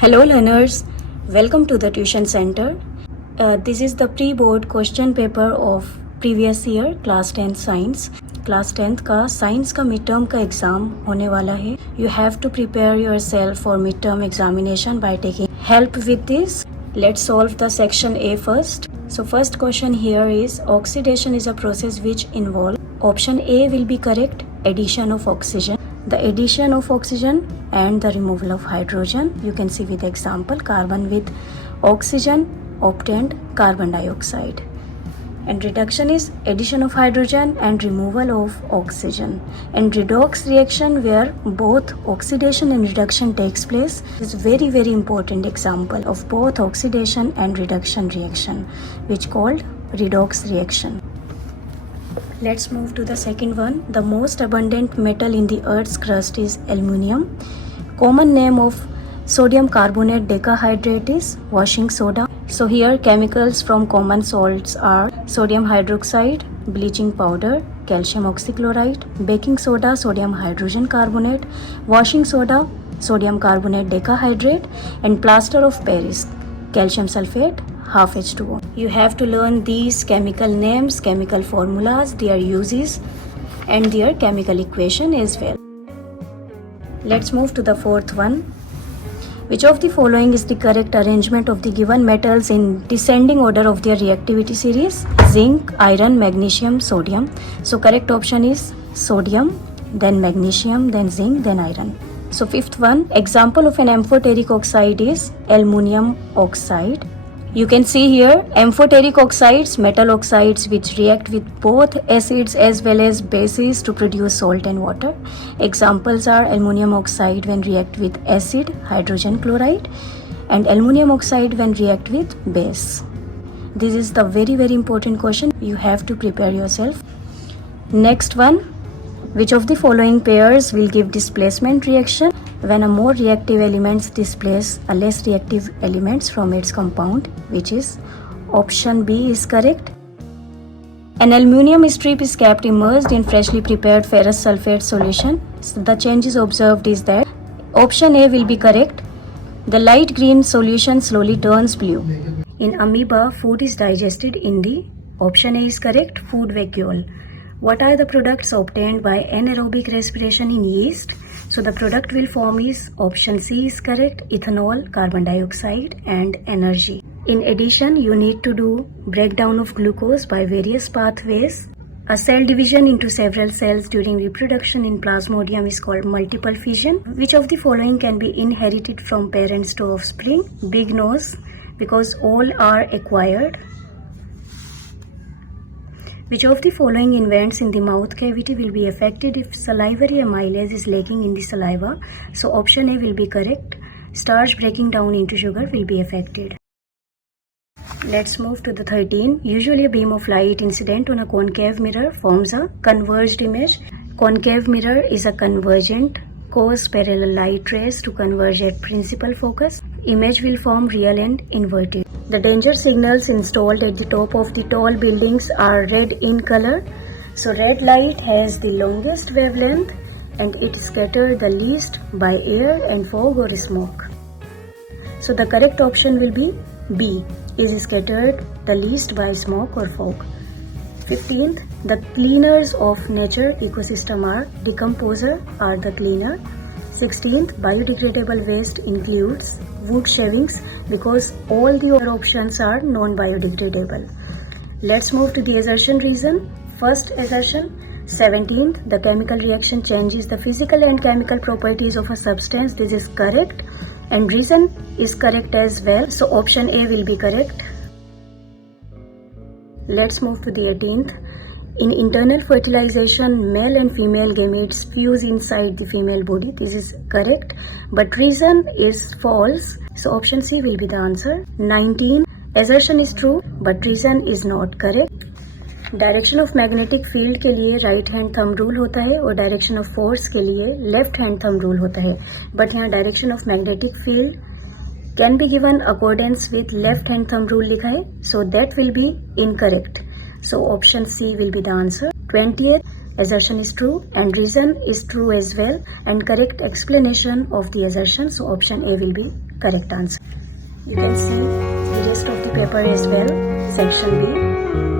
Hello learners, welcome to the tuition center. This is the pre-board question paper of previous year class 10 science. Class 10th का science का mid term का exam होने वाला है. You have to prepare yourself for mid term examination by taking help with this. Let's solve the section A first. So first question here is oxidation is a process which involves, option A will be correct, addition of oxygen. The addition of oxygen and the removal of hydrogen. You can see with example, carbon with oxygen obtained carbon dioxide. And reduction is addition of hydrogen and removal of oxygen. And redox reaction, where both oxidation and reduction takes place, is very important example of both oxidation and reduction reaction, which called redox reaction. Let's move to the second one. The most abundant metal in the earth's crust is aluminium. Common name of sodium carbonate decahydrate is washing soda. So here chemicals from common salts are sodium hydroxide, bleaching powder, calcium oxychloride, baking soda, sodium hydrogen carbonate, washing soda, sodium carbonate decahydrate, and plaster of Paris, calcium sulfate, half H2O. You have to learn these chemical names, chemical formulas, their uses, and their chemical equation as well. Let's move to the fourth one. Which of the following is the correct arrangement of the given metals in descending order of their reactivity series? Zinc, iron, magnesium, sodium. So correct option is sodium, then magnesium, then zinc, then iron. So fifth one, example of an amphoteric oxide is aluminium oxide. You can see here amphoteric oxides, metal oxides which react with both acids as well as bases to produce salt and water. Examples are aluminium oxide when react with acid, hydrogen chloride, and aluminium oxide when react with base. This is the very important question. You have to prepare yourself. Next one, which of the following pairs will give displacement reaction when a more reactive elements displace a less reactive elements from its compound, which is option B is correct. An aluminium strip is kept immersed in freshly prepared ferrous sulfate solution. So the changes observed is that option A will be correct. The light green solution slowly turns blue. In amoeba, food is digested in the, option A is correct, food vacuole. What are the products obtained by anaerobic respiration in yeast? So the product will form is, option C is correct, ethanol, carbon dioxide, and energy. In addition, you need to do breakdown of glucose by various pathways. A cell division into several cells during reproduction in Plasmodium is called multiple fission. Which of the following can be inherited from parents to offspring? Big nose, because all are acquired. Which of the following events in the mouth cavity will be affected if salivary amylase is lacking in the saliva? So option A will be correct. Starch breaking down into sugar will be affected. Let's move to the 13. Usually a beam of light incident on a concave mirror forms a converged image. Concave mirror is a convergent cause parallel light rays to converge at principal focus. Image will form real and inverted. The danger signals installed at the top of the tall buildings are red in color. So red light has the longest wavelength and it is scattered the least by air and fog or smoke. So the correct option will be B, is scattered the least by smoke or fog. 15th, the cleaners of nature ecosystem are decomposer are the cleaner. 16th, biodegradable waste includes wood shavings because all the other options are non-biodegradable. Let's move to the assertion reason. First assertion, 17th, the chemical reaction changes the physical and chemical properties of a substance. This is correct and reason is correct as well. So option A will be correct. Let's move to the 18th. In internal fertilization, male and female gametes fuse inside the female body. This is correct, but reason is false. So option C will be the answer. 19. Assertion is true, but reason is not correct. Direction of magnetic field के लिए right hand thumb rule होता है और direction of force के लिए left hand thumb rule होता है. But यहाँ direction of magnetic field can be given accordance with left hand thumb rule लिखा है, so that will be incorrect. So option C will be the answer. 20th, assertion is true and reason is true as well, and correct explanation of the assertion, so option A will be correct answer. You can see the rest of the paper as well. Section B.